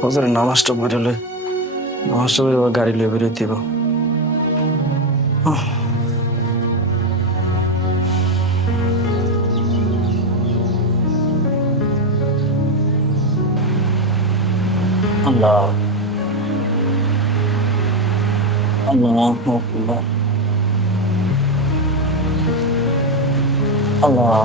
ফজরের নামাজটা পড়লে নামাজটা পড়ে আবার গাড়ি লয়ে বেরোতে দিব। আল্লাহ আল্লাহ আল্লাহ আল্লাহ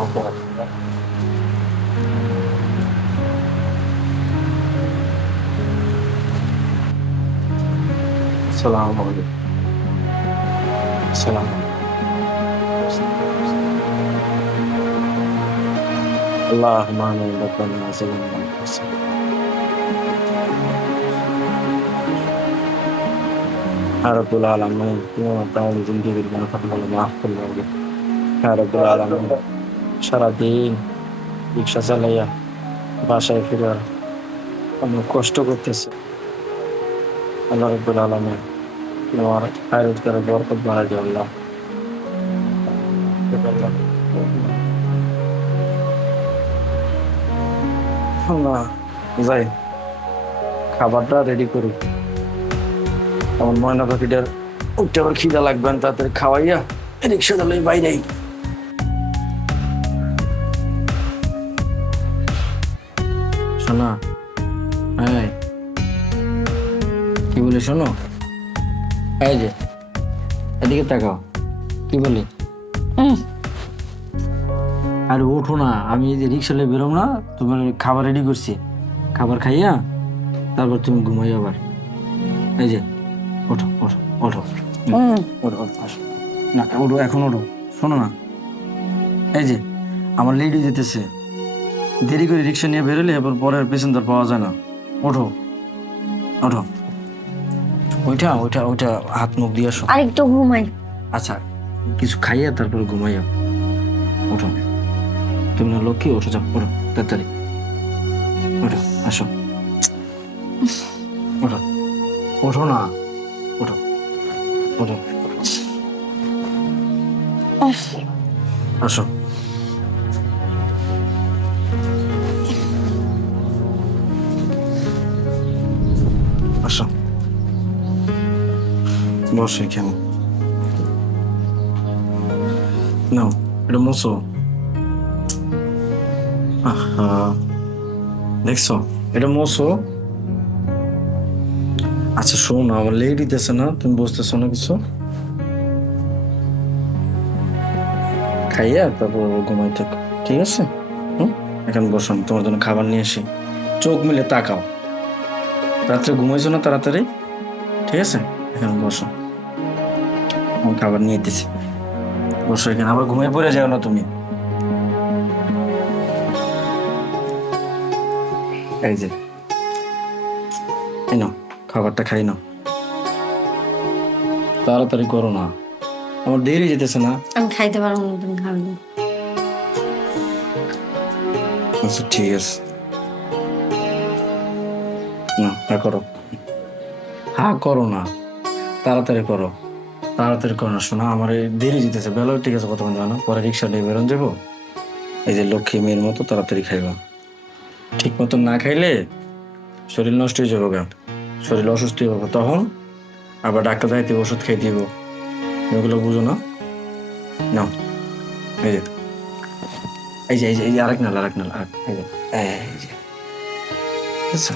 আসসালামু আলাইকুম। আসসালাম। اللهم آمين ربنا ظلمنا أنفسنا يا رب العالمين يا তাহলে জিন্দেগির গুনাহ খাতাগুলো মাফ করে দাও ইয়া রাব্বুল আলামিন। সারাদিন রিক্সা চালাইয়া বাসায় ফিরে অনেক কষ্ট করতেছে। আল্লাহ রাব্বুল আলামিন তোমার আয় রোজগারে বরকত বাড়াই দিও আল্লাহ। আল্লাহ যাই খাবারটা রেডি করি। আমার ময়না পাখিটার উঠতে আবার খিদা লাগবেন, তাড়াতাড়ি খাওয়াইয়া রিক্সা চালাই বাইরেই। শোনা, হ্যাঁ কি বলি শোনো, এই যে এদিকে তাকাও, কি বলি আরে ওঠো না, আমি এই যে রিক্সা নিয়ে বেরোম না, তোমার খাবার রেডি করছি, খাবার খাইয়া তারপর তুমি ঘুমাই আবার। এই যে ওঠো ওঠো ওঠো ওঠো ওঠো আসো না, ওঠো এখন ওঠো। শোনো না, এই যে আমার লেডি যেতেছে, দেরি করে রিক্সা নিয়ে বেরোলে এবার পরের পেছন তার পাওয়া যায় না। ওঠো ওঠো, ওইটা ওইটা ওইটা হাত মুখ দিয়ে আসো। আরেকটু ঘুমাই। আচ্ছা কিছু খাইয়া তারপর ঘুমাইয়া। ওঠো, তুমি না লক্ষ্মী, ওঠো যাও, ওঠো তাড়াতাড়ি ওঠো আসো। ওঠো ওঠো না, ওঠো ওঠো আসো। আসো বসো এখানে, নাও এটা মোছো। আহা দেখছো, এটা মোছো। আচ্ছা শোনো, আমার লেট দিতেছে না, তুমি বুঝতেছো না কিছু, খাইয়া তারপর ঘুমাই থাকো, ঠিক আছে? এখন বসো, আমি তোমার জন্য খাবার নিয়ে আসি। চোখ মিলে তাকাও, রাত্রে ঘুমাইছো না তাড়াতাড়ি, ঠিক আছে? এখন বসো, আমি খাবার নিয়ে দিছি, বসো এখানে, আবার ঘুমিয়ে পড়ে যাও না তুমি। এই যে এই নাও খাবারটা খাই নাও, তাড়াতাড়ি করো না, আমার দেরি যেতেছে না। আমি খাইতে পারবো না, তুমি খাবে না। আচ্ছা ঠিক আছে, না হ্যাঁ করো, হ্যাঁ করো না, তাড়াতাড়ি করো, তাড়াতাড়ি করো না শোনা, আমার এই দেরি যেতেছে, বেলা ঠিক আছে কতক্ষণ জানো, পরে রিক্সা নিয়ে বেরোন যাবো। এই যে লক্ষ্মী মেয়ের মতো তাড়াতাড়ি খাইবা, ঠিক মতো না খাইলে শরীর নষ্ট হয়ে যাবে, গা শরীর অসুস্থ হয়ে যাবে, তখন আবার ডাক্তার দেখাইতে ওষুধ খাই দিব, এগুলো বুঝো না। নাও এই যে এই যে এই যে এই যে আরেক নাল আরেক নাল আরেক, এই যে এই যে আচ্ছা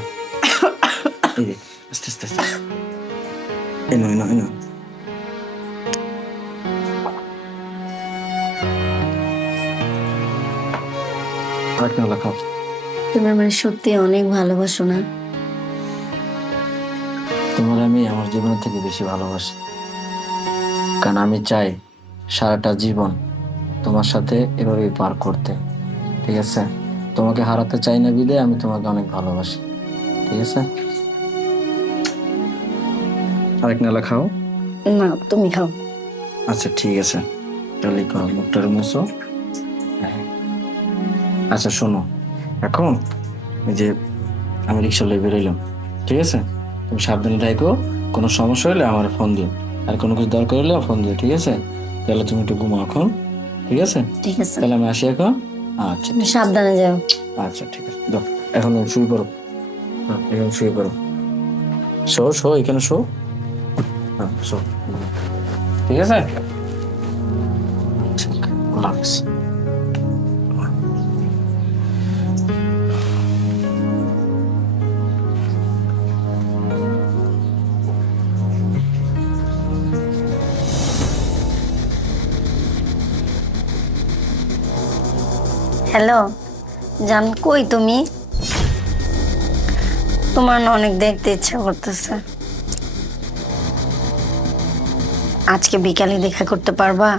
এই যে আস্তে আস্তে আস্তে, এই নাও এই নাও এই নাও, আরেক নাল খাও। তুমি আমার সত্যি অনেক ভালোবাসো না? তোমার আমি আমার জীবনের থেকে বেশি ভালোবাসি, কারণ আমি চাই সারাটা জীবন তোমার সাথে এভাবেই পার করতে, ঠিক আছে? তোমাকে হারাতে চাই না বিদে আমি তোমাকে অনেক ভালোবাসি, ঠিক আছে? আরেক নালা খাও। না, তুমি খাও। আচ্ছা ঠিক আছে, তাহলে খাও, মুখটার মুছো। আচ্ছা শোনো, এখন এই যে আমি রিক্সা লয়ে বেরোইলাম, ঠিক আছে? তুমি সাবধানে থাকো, কোনো সমস্যা হলে আমার ফোন দিও, আর কোনো কিছু দরকার হলে ফোন দিও, ঠিক আছে? তাহলে তুমি একটু ঘুমাও এখন, ঠিক আছে? ঠিক আছে, তাহলে আমি আসি এখন। আচ্ছা তুমি সাবধানে যাও। আচ্ছা ঠিক আছে, যাও এখন শুয়ে পড়ো। হ্যাঁ এখানে শুয়ে পড়ো, শো শো এখানে শো। হ্যাঁ শো, ঠিক আছে? ঠিক, আল্লাহ হাফেজ। হ্যালো জান, কই তুমি? তোমার না অনেক দেখতে ইচ্ছা করতেছে। আজকে বিকালে দেখা করতে পারবা?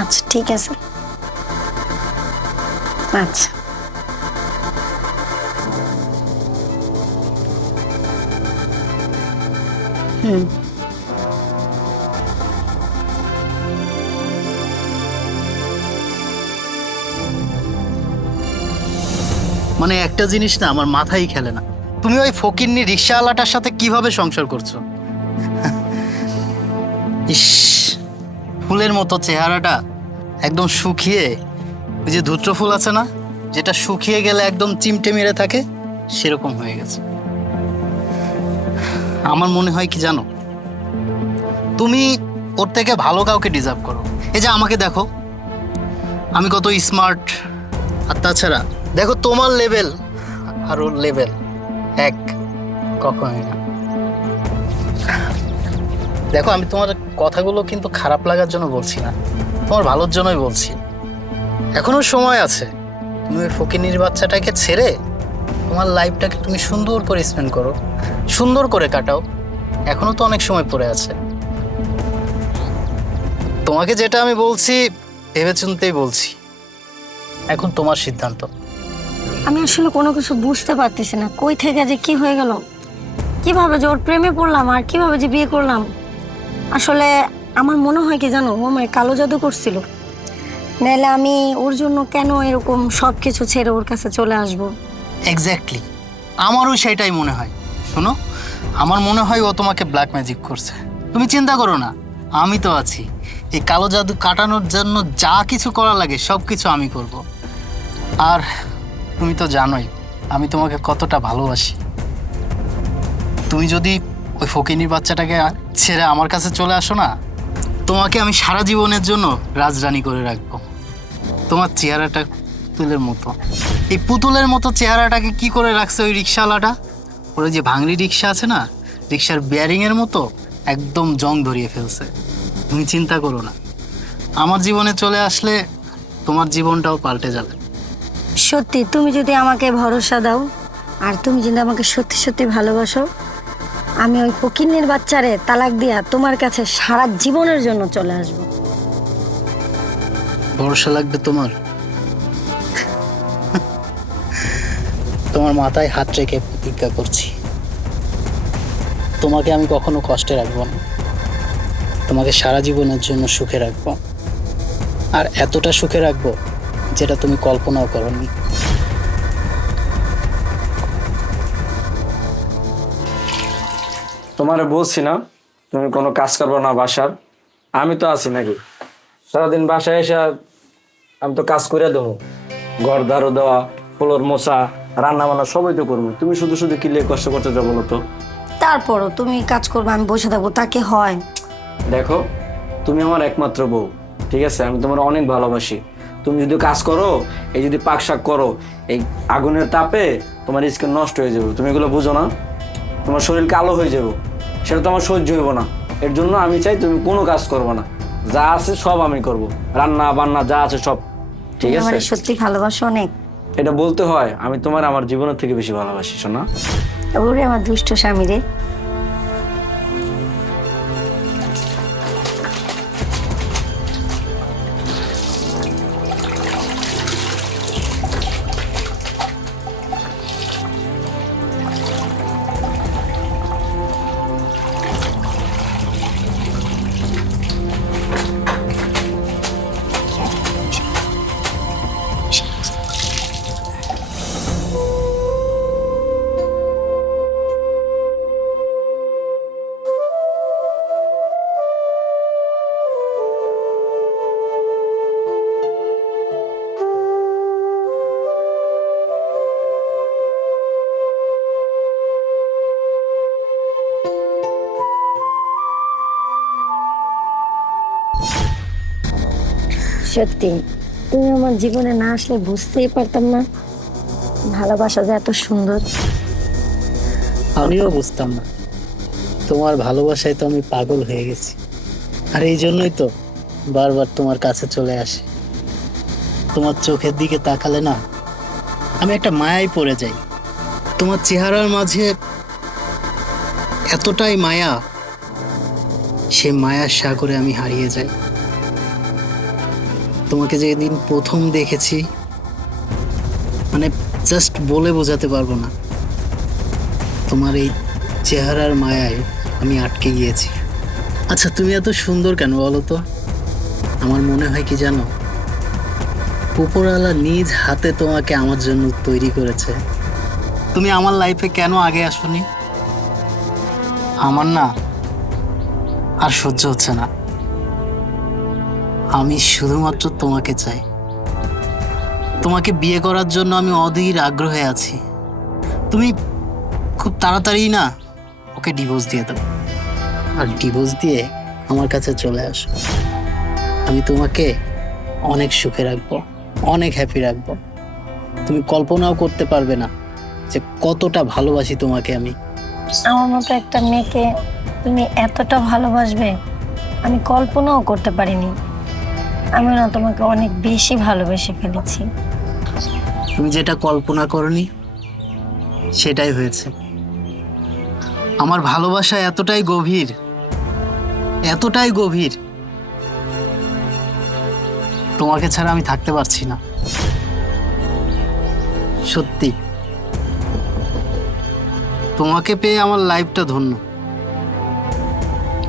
আচ্ছা ঠিক আছে। আচ্ছা। হুম। মানে একটা জিনিস না আমার মাথায় খেলে না, তুমি ওই ফকিন্নি রিক্সাওয়ালাটার সাথে কিভাবে সংসার করছো? ইস, ফুলের মতো চেহারাটা একদম শুকিয়ে, ওই যে ধুত্র ফুল আছে না, যেটা শুকিয়ে গেলে একদম চিমটে মেরে থাকে, সেরকম হয়ে গেছে। আমার মনে হয় কি জানো, তুমি ওর থেকে ভালো কাউকে ডিজার্ভ করো। এই যে আমাকে দেখো, আমি কত স্মার্ট, আর তাছাড়া দেখো তোমার লেভেল আর ওর লেভেল এক কখনোই না। দেখো আমি তোমার কথাগুলো কিন্তু খারাপ লাগার জন্য বলছি না, তোমার ভালোর জন্যই বলছি। এখনো সময় আছে, তুমি ওই ফকিনীর বাচ্চাটাকে ছেড়ে তোমার লাইফটাকে তুমি সুন্দর করে স্পেন্ড করো, সুন্দর করে কাটাও। এখনো তো অনেক সময় পড়ে আছে। তোমাকে যেটা আমি বলছি ভেবেচিন্তেই বলছি, এখন তোমার সিদ্ধান্ত। আমি আসলে কোনো কিছু বুঝতে পারতেছি না, কই থেকে যে কি হয়ে গেল, কিভাবে যে ওর প্রেমে পড়লাম আর কিভাবে যে বিয়ে করলাম। আসলে আমার মনে হয় কি জানো, ও আমার কালো জাদু করছিল, নাহলে আমি ওর জন্য কেন এরকম সব কিছু ছেড়ে ওর কাছে চলে আসব। এক্স্যাক্টলি, আমারও সেটাই মনে হয়। শোনো, আমার মনে হয় ও তোমাকে ব্ল্যাক ম্যাজিক করছে। তুমি চিন্তা করো না, আমি তো আছি। এই কালো জাদু কাটানোর জন্য যা কিছু করা লাগে সব কিছু আমি করব। আর তুমি তো জানোই আমি তোমাকে কতটা ভালোবাসি। তুমি যদি ওই ফকিনীর বাচ্চাটাকে ছেড়ে আমার কাছে চলে আসো না, তোমাকে আমি সারা জীবনের জন্য রাজরানী করে রাখবো। তোমার চেহারাটা পুতুলের মতো, এই পুতুলের মতো চেহারাটাকে কি করে রাখছে ওই রিক্সাওয়ালাটা? ওর যে ভাঙড়ি রিক্সা আছে না, রিক্সার বিয়ারিংয়ের মতো একদম জং ধরিয়ে ফেলছে। তুমি চিন্তা করো না, আমার জীবনে চলে আসলে তোমার জীবনটাও পাল্টে যাবে। সত্যি তুমি যদি আমাকে ভরসা দাও আর তুমি যদি আমাকে সত্যি সত্যি ভালোবাসো, আমি ওই ফকিন্নির বাচ্চারে তালাক দিয়া তোমার কাছে সারা জীবনের জন্য চলে আসব। ভরসা লাগবে তোমার? তোমার মাথায় হাত রেখে প্রতিজ্ঞা করছি, তোমাকে আমি কখনো কষ্টে রাখবো না, তোমাকে সারা জীবনের জন্য সুখে রাখবো। আর এতটা সুখে রাখবো যেটা তুমি কল্পনাও করোনি। তোমারে বলছি না তুমি কোনো কাজ করবো না বাসার, আমি তো আছি নাকি? সারাদিন বাসায় এসে আমি তো কাজ করে দেবো, ঘর ঝাড়ু দেওয়া, ফ্লোর মোছা, রান্না বান্না সবই তো করবো। তুমি শুধু শুধু কি লিয়ে কষ্ট করতে যাবো বলো তো? তারপরও তুমি কাজ করবে, আমি বসে থাকবো, তাকে হয়? দেখো, তুমি আমার একমাত্র বউ, ঠিক আছে? আমি তোমার অনেক ভালোবাসি। তুমি যদি কাজ করো, এই যদি পাক শাক করো, এই আগুনের তাপে তোমার স্কিন নষ্ট হয়ে যাবে। তুমি এগুলো বুঝো না? তোমার শরীর কালো হয়ে যাবে, সেটা তো আমার সহ্য হইব না। এর জন্য আমি চাই তুমি কোনো কাজ করবো না, যা আছে সব আমি করব, রান্না বান্না যা আছে সব, ঠিক তুমি আছে? আমারে সত্যি ভালোবাসো অনেক? এটা বলতে হয়? আমি তোমার আমার জীবনের থেকে বেশি ভালোবাসি সোনা। ওরে আমার দুষ্ট স্বামী রে। সত্যি তুমি আমার জীবনে না আসলে বুঝতেই পারতাম না ভালোবাসা যে এত সুন্দর। আমিও বুঝতাম না, তোমার ভালোবাসায় তো আমি পাগল হয়ে গেছি। আর এই জন্যই তো বারবার তোমার কাছে চলে আসি। তোমার চোখের দিকে তাকালে না আমি একটা মায়ায় পড়ে যাই। তোমার চেহারার মাঝে এতটাই মায়া, সে মায়ার সাগরে আমি হারিয়ে যাই। তোমাকে যেদিন প্রথম দেখেছি, মানে জাস্ট বলে বোঝাতে পারবো না। তোমার এই চেহারার মায়ায় আমি আটকে গিয়েছি। আচ্ছা, তুমি এত সুন্দর কেন বলো তো? আমার মনে হয় কি জানো, উপরওয়ালা নিজ হাতে তোমাকে আমার জন্য তৈরি করেছে। তুমি আমার লাইফে কেন আগে আসোনি? আমার না আর সহ্য হচ্ছে না। আমি শুধুমাত্র তোমাকে চাই। তোমাকে বিয়ে করার জন্য আমি অধীর আগ্রহে আছি। তুমি খুব তাড়াতাড়ি না ওকে ডিভোর্স দিয়ে দাও, আর ডিভোর্স দিয়ে আমার কাছে চলে আসো। আমি তোমাকে অনেক সুখে রাখবো, অনেক হ্যাপি রাখবো। তুমি কল্পনাও করতে পারবে না যে কতটা ভালোবাসি তোমাকে আমি। আমার মতো একটা মেয়েকে তুমি এতটা ভালোবাসবে আমি কল্পনাও করতে পারিনি। আমি না তোমাকে অনেক বেশি ভালোবেসে ফেলেছি। তুমি যেটা কল্পনা করনি সেটাই হয়েছে। আমার ভালোবাসা এতটাই গভীর, এতটাই গভীর, তোমাকে ছাড়া আমি থাকতে পারছি না। সত্যি, তোমাকে পেয়ে আমার লাইফটা ধন্য।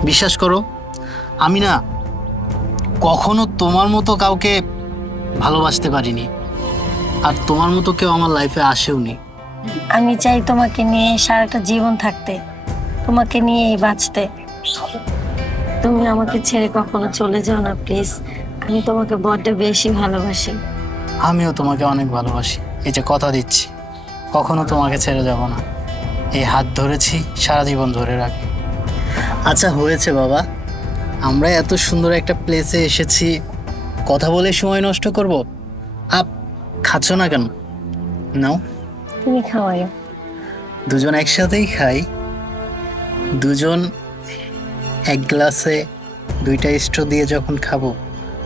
বিশ্বাস করো, আমি না কখনো তোমার মতো কাউকে ভালোবাসতে পারিনি, আর তোমার মতো কেউ আমার লাইফে আসেও নি। আমি চাই তোমাকে নিয়ে সারাটা জীবন থাকতে, তোমাকে নিয়েই বাঁচতে। তুমি আমাকে ছেড়ে কখনো চলে যাও না প্লিজ। আমি তোমাকে বড্ড বেশি ভালোবাসি। আমিও তোমাকে অনেক ভালোবাসি। এই যে কথা দিচ্ছি, কখনো তোমাকে ছেড়ে যাব না। এই হাত ধরেছি, সারা জীবন ধরে রাখি। আচ্ছা হয়েছে বাবা, আমরা এত সুন্দর একটা প্লেসে এসেছি, কথা বলে সময় নষ্ট করব? আপ খাচ্ছ না কেন? নাও, তুমি খাওয়াই। দুজন একসাথেই খাই। দুজন এক গ্লাসে দুইটা স্ট্র দিয়ে যখন খাবো,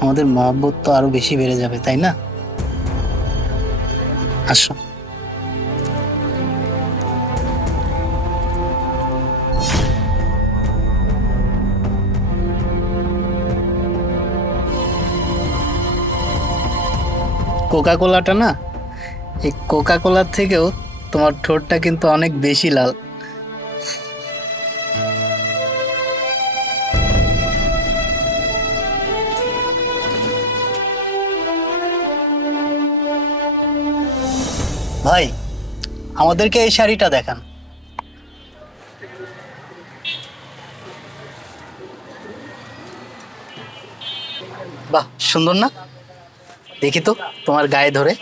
আমাদের মহব্বত তো আরো বেশি বেড়ে যাবে, তাই না? আসো। কোকা কোলাটা না, এই কোকা কোলার থেকেও তোমার ঠোঁটটা কিন্তু অনেক বেশি লাল। ভাই, আমাদেরকে এই শাড়িটা দেখান। বাহ, সুন্দর না? দেখি তো তোমার গায়ে ধরে।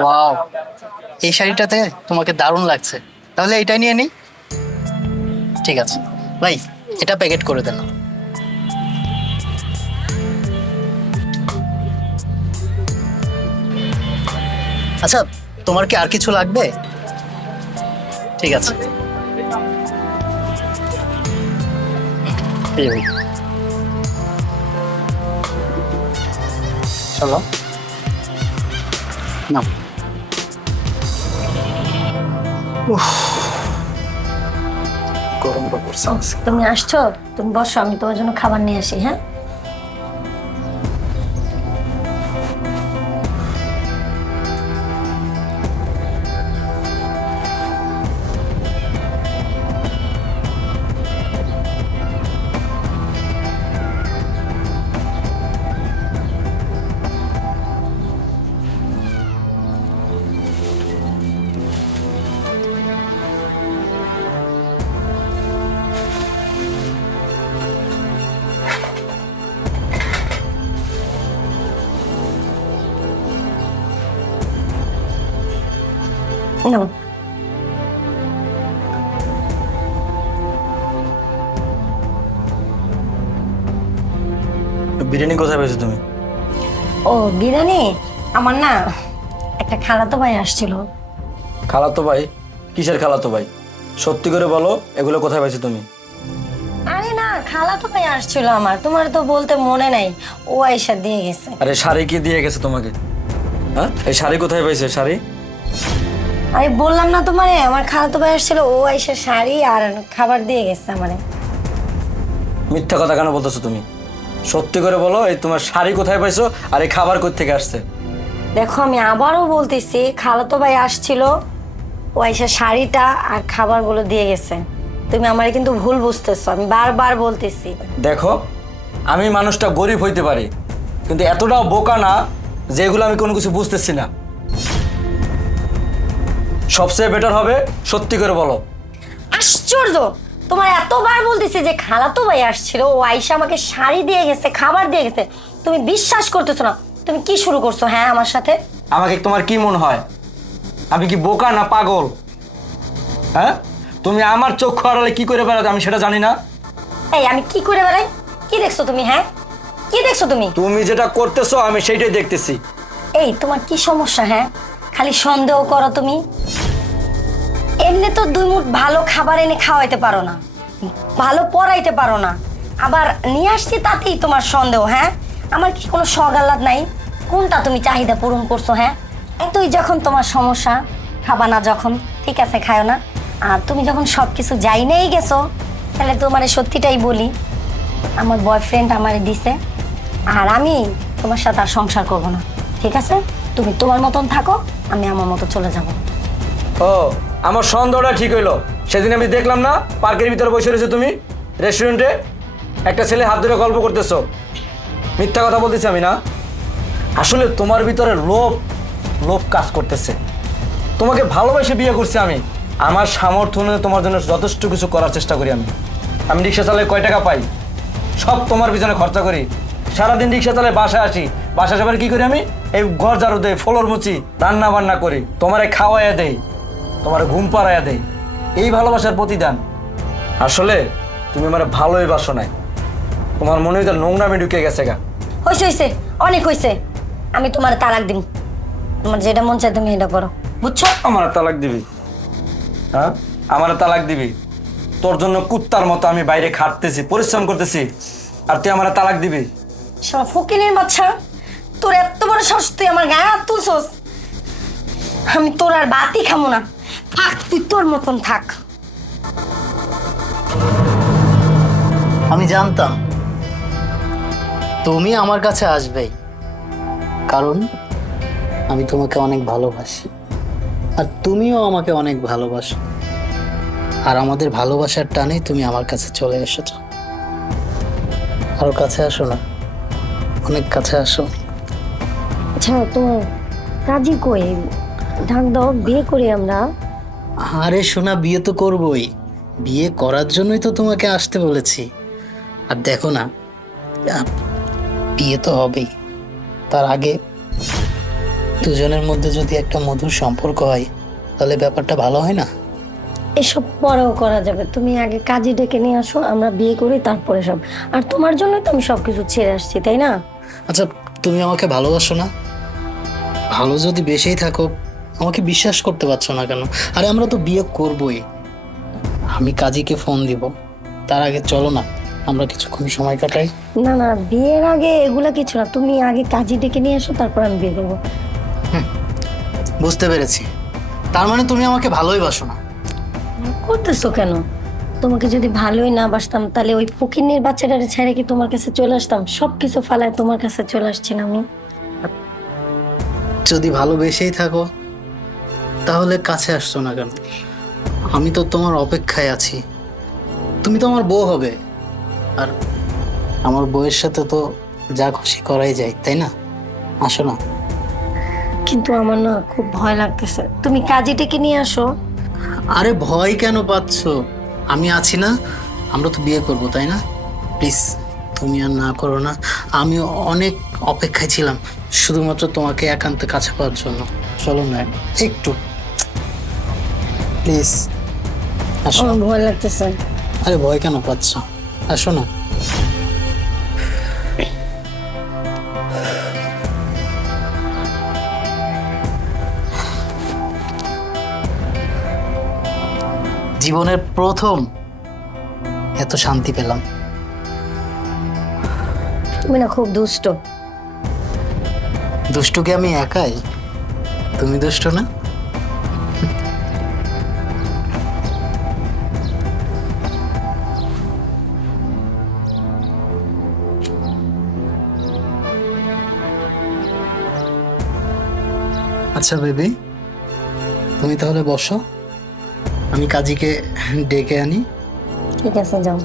ওয়াও, এই শাড়িটাতে তোমাকে দারুণ লাগছে। তাহলে এটা নিয়ে নিই। ঠিক আছে ভাই, এটা প্যাকেট করে দেন। আচ্ছা, তোমার কি আর কিছু লাগবে? ঠিক আছে। এই নাও। চলো নাও। গরম পড়ছে আজকে। তুমি আসছো, তুমি বসো, আমি তোমার জন্য খাবার নিয়ে আসি। হ্যাঁ, নাও। বিরিয়ানি কোথায় পেয়েছো তুমি? ও বিরিয়ানি, আমার না একটা খালাতো ভাই আসছিল। খালাতো ভাই? কিসের খালাতো ভাই? সত্যি করে বলো, এগুলো কোথায় পেয়েছো তুমি? আরে না, খালাতো ভাই আসছিল আমার, তোমার তো বলতে মনে নাই, ও আইসা দিয়ে গেছে। আরে শাড়ি কি দিয়ে গেছে তোমাকে? হ্যাঁ, এই শাড়ি কোথায় পাইছে? শাড়ি? আরে বললাম না তোমারে, আমার খালাতো ভাই আসছিল, ও আইসা শাড়ি আর খাবার দিয়ে গেছে আমারে। মিথ্যা কথা কেন বলতেছো তুমি? সত্যি করে বলো, এই তোমার শাড়ি কোথায় পাইছো আর এই খাবার কোথা থেকে আসছে? দেখো আমি আবারও বলতেছি, খালাতো ভাই আসছিল, ও আইসা শাড়িটা আর খাবারগুলো দিয়ে গেছে। তুমি আমারে কিন্তু ভুল বুঝতেছো, আমি বারবার বলতেছি। দেখো, আমি মানুষটা গরিব হইতে পারি, কিন্তু এতটাও বোকা না যে এগুলো আমি কোনো কিছু বুঝতেছি না। সবচেয়ে বেটার হবে সত্যি করে বলো। আশ্চর্য, তোমার এতবার বলতেছি যে খালাতো ভাই আসছিল, ও আইসা আমাকে শাড়ি দিয়ে গেছে, খাবার দিয়ে গেছে, তুমি বিশ্বাস করতেছো না। তুমি কি শুরু করছো হ্যাঁ আমার সাথে? আমাকে তোমার কি মনে হয় আমি কি বোকা না পাগল? হ্যাঁ, তুমি আমার চক্ষু আড়ালে কি করে বেড়াতে আমি সেটা জানি না? এই আমি কি করে বেড়াই? কি দেখছো তুমি? হ্যাঁ, কি দেখছো তুমি? তুমি যেটা করতেছো আমি সেইটাই দেখতেছি। এই তোমার কি সমস্যা? হ্যাঁ, খালি সন্দেহ করো তুমি। এমনি তো দুই মুঠ ভালো খাবার এনে খাওয়াইতে পারো না, ভালো পড়াইতে পারো না, আবার নিয়ে আসছি তাতেই তোমার সন্দেহ। হ্যাঁ, আমার কি কোনো শখ আহ্লাদ নাই? কোনটা তুমি চাহিদা পূরণ করছো? হ্যাঁ, এতই যখন তোমার সমস্যা, খাবা না যখন, ঠিক আছে খায়ো না। আর তুমি যখন সব কিছু যাই নেই গেছো, তাহলে তোমার সত্যিটাই বলি, আমার বয়ফ্রেন্ড আমারে দিছে, আর আমি তোমার সাথে আর সংসার করব না। ঠিক আছে, তুমি তোমার মতন থাকো, আমি আমার মতো চলে যাব। ও, আমার সন্দেহটা ঠিক হইলো। সেদিন আমি দেখলাম না পার্কের ভিতরে বসে রয়েছে তুমি রেস্টুরেন্টে, একটা ছেলে হাত ধরে গল্প করতেছো। মিথ্যা কথা বলতেছি আমি না? আসলে তোমার ভিতরে লোভ লোভ কাজ করতেছে। তোমাকে ভালোবেসে বিয়ে করছি আমি, আমার সামর্থ্য অনুযায়ী তোমার জন্য যথেষ্ট কিছু করার চেষ্টা করি। আমি রিক্সা চালায় কয় টাকা পাই সব তোমার পিছনে খরচা করি। সারাদিন রিক্সা চালায় বাসায় আসি, বাসায় সবার কি করি আমি? এই ঘর ঝাড়ু দেই, ফ্লোর মুছি, রান্না বান্না করি, তোমারে খাওয়াইয়া দেই, তোমার ঘুম পাড়াইয়া দেই। এই ভালোবাসার প্রতিদান। আসলে তুমি আমার ভালোই বাসো নাই, তোমার মনে হয় নোংরামি ঢুকে গেছে গা। হয়েছে হয়েছে, অনেক হয়েছে, আমি তোমার তালাক দিব। তোমার যেটা মন চায় তুমি এটা করো, বুঝছো? আমার তালাক দিবি? হ্যাঁ, আমার তালাক দিবি? তোর জন্য কুত্তার মতো আমি বাইরে খাটতেছি, পরিশ্রম করতেছি, আর তুই আমার তালাক দিবি? সব ফকিনের বাচ্চা, তোর এত বড় সাহস, তুই আমার গায়ে হাত তুলছস? আমি তোর আর বাতি খামো না, থাক তুই তোর মতন থাক। আমি জানতাম তুমি আমার কাছে আসবেই, কারণ আমি তোমাকে অনেক ভালোবাসি আর তুমিও আমাকে অনেক ভালোবাসো। আর আমাদের ভালোবাসার টানে তুমি আমার কাছে চলে এসেছো। আরো কাছে আসো না, অনেক কাছে আসো। আচ্ছা, তোমার কাজই কই? ঢাক দাও, বিয়ে করি আমরা। আরে সোনা, বিয়ে তো করবোই, বিয়ে করার জন্যই তো তোমাকে আসতে বলেছি। আর দেখো না, বিয়ে তো হবেই, তার আগে দুজনের মধ্যে যদি একটা মধুর সম্পর্ক হয় তাহলে ব্যাপারটা ভালো হয় না? এসব পরেও করা যাবে, তুমি আগে কাজে ডেকে নিয়ে আসো, আমরা বিয়ে করি তারপরে সব। আর তোমার জন্যই তো আমি সবকিছু ছেড়ে আসছি, তাই না? আচ্ছা, তুমি আমাকে ভালোবাসো না? ভালো যদি বেশিই থাকো, আমাকে বিশ্বাস করতে পারছো না কেন? আরে আমরা তো বিয়ে করবোই, আমি কাজীকে ফোন দিব, তার আগে চলো না আমরা কিছুক্ষণ সময় কাটাই। না না, বিয়ের আগে এগুলা কিছু না, তুমি আগে কাজে ডেকে নিয়ে আসো, তারপর আমি বিয়ে করবো। বুঝতে পেরেছি, তার মানে তুমি আমাকে ভালোই বাসো না। করতেছো কেন? তোমাকে যদি ভালোই না বাসতাম, তাহলে ওই ফকিন্নির বাচ্চাটারে ছেড়ে কি তোমার কাছে চলে আসতাম? সবকিছু ফালায় তোমার কাছে চলে আসছি না আমি? যদি ভালোবেসেই থাকো তাহলে কাছে আসছো না কেন? আমি তো তোমার অপেক্ষায় আছি, তুমি তো আমার বউ হবে, আর আমার বউয়ের সাথে তো যা খুশি করাই যায়, তাই না? আসো না। কিন্তু আমার না খুব ভয় লাগতেছে, তুমি কাজে ডেকে নিয়ে আসো। আরে ভয় কেন পাচ্ছ? আমি আছি না, আমরা তো বিয়ে করব, তাই না? প্লিজ তুমি আর না করো না, আমি অনেক অপেক্ষায় ছিলাম শুধুমাত্র তোমাকে একান্তে কাছে পাওয়ার জন্য। চলো না একটু, প্লিজ আসো। আমার ভয় লাগতেছে। আরে ভয় কেন পাচ্ছ? আসো না। জীবনের প্রথম এত শান্তি পেলাম। তুমি না খুব দুষ্ট। দুষ্টু কি আমি একাই? তুমি দুষ্ট না? আচ্ছা বেবি, তুমি তাহলে বসো, আমি কাজীকে ডেকে আনি। ঠিক আছে, যাও।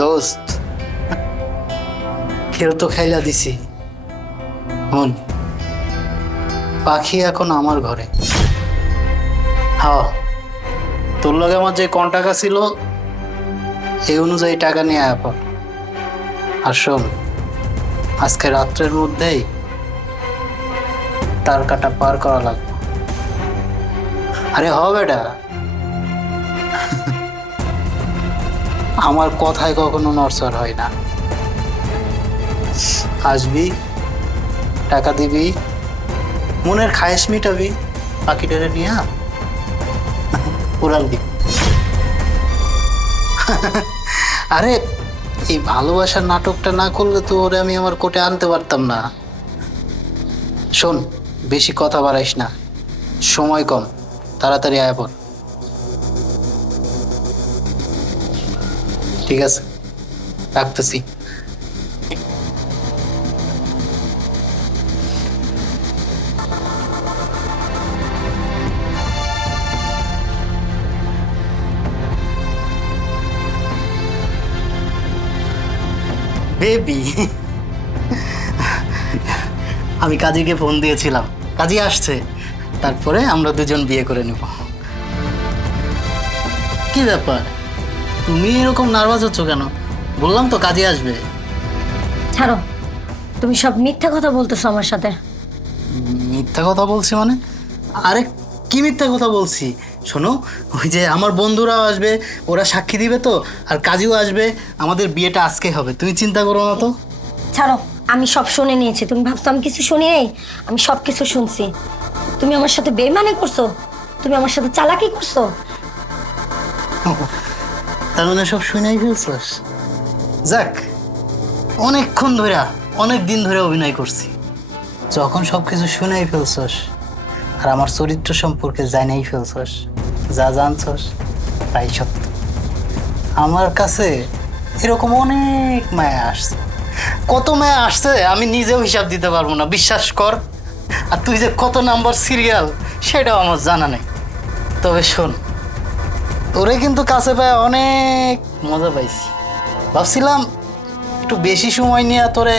দোস্ত, খেল তো খাইলা দিছি। হন, পাখি এখন আমার ঘরে। হ্যাঁ, তোর লগে আমার যে কন্টাক্ট ছিল এই অনুযায়ী টাকা নিয়ে আয়া পর। আর শোন, আজকে রাত্রের মধ্যেই তার কাটা পার করা লাগবে। আরে হ বেটা, আমার কথায় কখনো নড়চড় হয় না। আসবি, টাকা দিবি, মনের খায়েশ মিটাবি, পাখিটারে নিয়ে উড়াল দিবি। আরে এই ভালোবাসার নাটকটা না করলে তো ওরে আমি আমার কোটে আনতে পারতাম না। শোন, বেশি কথা বাড়াইস না, সময় কম, তাড়াতাড়ি আয় পর। ঠিক আছে, রাখতেছি। বেবি, আমি কাজীকে ফোন দিয়েছিলাম, কাজী আসছে, তারপরে আমরা দুজন বিয়ে করে নেব। কি ব্যাপার, তুমি এরকম নার্ভাস হচ্ছ কেন? বললাম তো কাজে আসবে। ছাড়ো, তুমি সব মিথ্যা কথা বলতেছো আমার সাথে। মিথ্যা কথা বলছি মানে? আরে কি মিথ্যা কথা বলছি? শোনো, ওই যে আমার বন্ধুরাও আসবে, ওরা সাক্ষী দিবে তো, আর কাজীও আসবে, আমাদের বিয়েটা আজকে হবে, তুমি চিন্তা করো না তো। ছাড়ো, আমি সব শুনে নিয়েছি। তুমি ভাবছো আমি কিছু শুনি নেই? আমি সব কিছু শুনছি। তুমি আমার সাথে বেইমানি করছো, তুমি আমার সাথে চালাকি করছো। তার মানে সব শুনেই ফেলছস? যাক, অনেকক্ষণ ধরে, অনেক দিন ধরে অভিনয় করছি, যখন সব কিছু শুনেই ফেলছস আর আমার চরিত্র সম্পর্কে জানাই ফেলছস, যা জানছস তাই সত্য। আমার কাছে এরকম অনেক মায়া আসছে, কত মায়া আসছে আমি নিজেও হিসাব দিতে পারবো না, বিশ্বাস কর। আর তুই যে কত নাম্বার সিরিয়াল সেটাও আমার জানা নেই। তবে শোন, তোরে কিন্তু কাছে পায় অনেক মজা পাইছি। ভাবছিলাম একটু বেশি সময় নিয়ে তোরে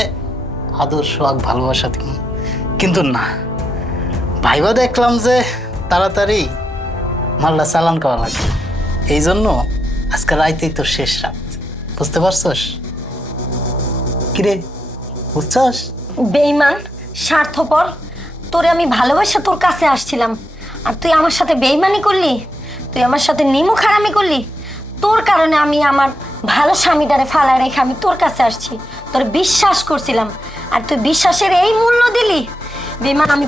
আদর সোহাগ ভালোবাসা দিব, কিন্তু না, ভাইবা দেখলাম যে তাড়াতাড়ি মাল্লা চালান করা লাগবে। এই জন্য আজকে রাইতেই তোর শেষ রাত, বুঝতে পারছস? কিরে, বুঝছস? বেইমান, স্বার্থপর, তোরে আমি ভালোবাসা তোর কাছে আসছিলাম, আর তুই আমার সাথে বেইমানি করলি, তুই আমার সাথে নিমুখ হারামি করলি। তোর কারণে আমি আমার ভালো স্বামীটারে ফালায় রেখে আমি তোর কাছে আসছি, তোর বিশ্বাস করছিলাম, আর তুই বিশ্বাসের এই মূল্য দিলি। বেইমান, আমি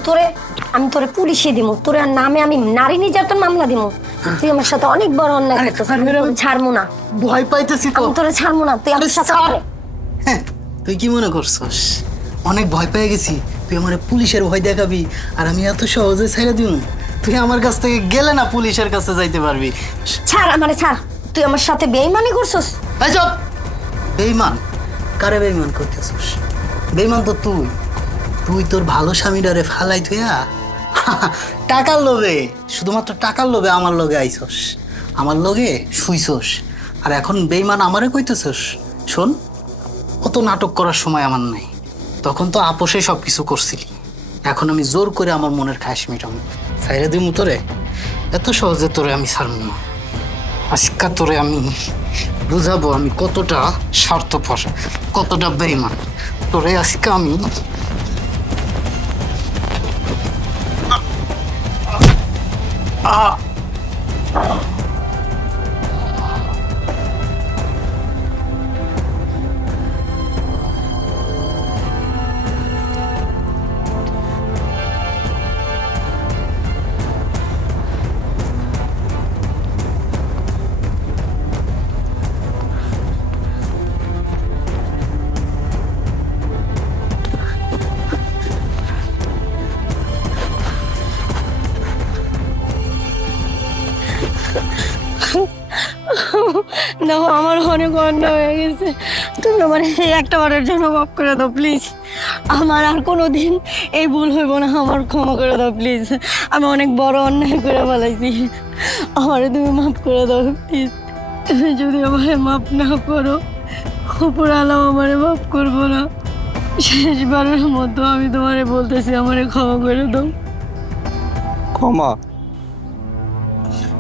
তোরে পুলিশে দিব, তোর নামে আমি নারী নির্যাতন মামলা দিব। তুই আমার সাথে অনেক বড় অন্যায় করছিস, আমি তোরে ছাড়বো না। ভয় পাইতেছি তো। আমি তোরে ছাড়বো না, তুই আমার সাথে হ্যাঁ, তুই কি মনে করছস অনেক ভয় পেয়ে গেছি, তুই আমার পুলিশের ভয় দেখাবি আর আমি এত সহজে ছেড়ে দিব? তুই আমার কাছ থেকে গেলে না পুলিশের কাছে যাইতে পারবি। ছাড়, আমারে ছাড়। তুই আমার সাথে বেইমানি করছিস। এই চুপ! বেইমান? কারে বেইমান করতেছস? বেইমান তো তুই। তুই তোর ভালো স্বামীটারে ফালাই থুয়া টাকার লোভে, শুধুমাত্র টাকার লোভে আমার লগে আইছস, আমার লগে শুইছস, আর এখন বেইমান আমারে কইতেছস? শোন, অত নাটক করার সময় আমার নাই, তখন তো আপোষে সব কিছু করছিলি, এখন আমি জোর করে আমার মনের খায়েশ মিটাম, ছাইরে দিমু তোরে, এত সহজে তোরে আমি ছাড়ব না। আজকে তোরে আমি বুঝাবো আমি কতটা স্বার্থপর, কতটা বেইমান। তোরে আজকে আমি দেখো আমার অনেক অন্যায় হয়ে গেছে, তুমি আমার এই একটা বারের জন্য মাফ করে দাও প্লিজ। আমার আর কোনো দিন এই ভুল হইব না, আমার ক্ষমা করে দাও প্লিজ। আমি অনেক বড় অন্যায় করে ফেলাইছি, আমারে তুমি মাফ করে দাও প্লিজ। তুমি যদি আমারে মাফ না করো, উপরালাও আমারে মাফ করবো না। শেষবারের মতো আমি তোমারে বলতেছি, আমারে ক্ষমা করে দাও। ক্ষমা?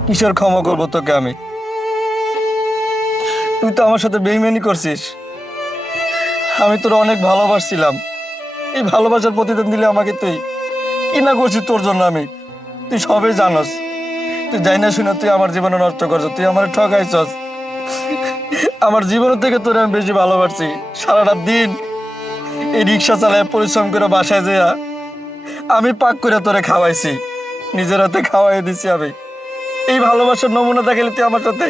কিসের ক্ষমা করবো তোকে আমি? তুই তো আমার সাথে বেইমানি করছিস। আমি তোর অনেক ভালোবাসছিলাম, এই ভালোবাসার প্রতিদান দিলে আমাকে তুই কি না করছিস তোর জন্য আমি, তুই সবই জানস। তুই যাই না শুনে তুই আমার জীবনে নষ্ট করছিস, তুই আমার ঠকাইছস। আমার জীবনের থেকে তোরে আমি বেশি ভালোবাসছি। সারাটা দিন এই রিক্সা চালায় পরিশ্রম করে বাসায় যেয়া আমি পাক করে তোরে খাওয়াইছি, নিজের হাতে খাওয়াই দিছি আমি। এই ভালোবাসার নমুনা দেখালে তুই আমার সাথে।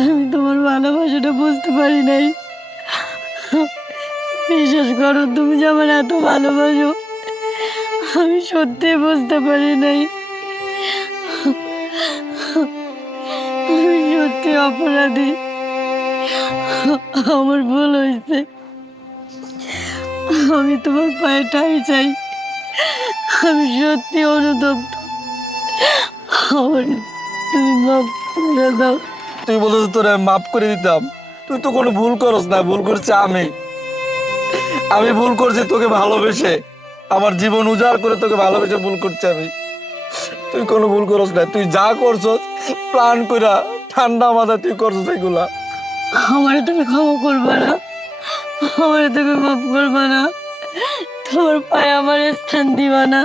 আমি তোমার ভালোবাসাটা বুঝতে পারি নাই। বিশ্বাস করো, তুমি যে আমার এত ভালোবাসো আমি সত্যি বুঝতে পারি নাই। আমি সত্যি অপরাধী, আমার ভুল হয়েছে। আমি তোমার পায়ে ঠাঁই চাই, আমি সত্যি অনুতপ্ত। আমার তুমি মাফ করে দাও। তুই বলেছিস তোরে আমি মাফ করে দিতাম, তুই তো কোনো ভুল করস না। ভুল করছি আমি ভুল করছি তোকে ভালোবেসে, আমার জীবন উজাড় করে তোকে ভালোবেসে ভুল করছি আমি। তুই কোনো ভুল করস না, তুই যা করছস প্ল্যান কইরা ঠান্ডা মাথায় তুই করছস এগুলা। আমারে তুমি ক্ষমা করবে না, আমারে তুমি মাফ করবে না, তোমার পায়ে আমার স্থান দিবা না।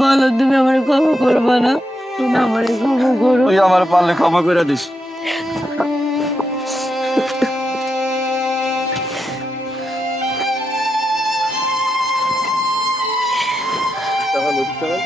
বলো তুমি আমার ক্ষমা করবে না, তুমি আমারে ক্ষমা করো। তুই আমার পারলে ক্ষমা করে দিস। টাকা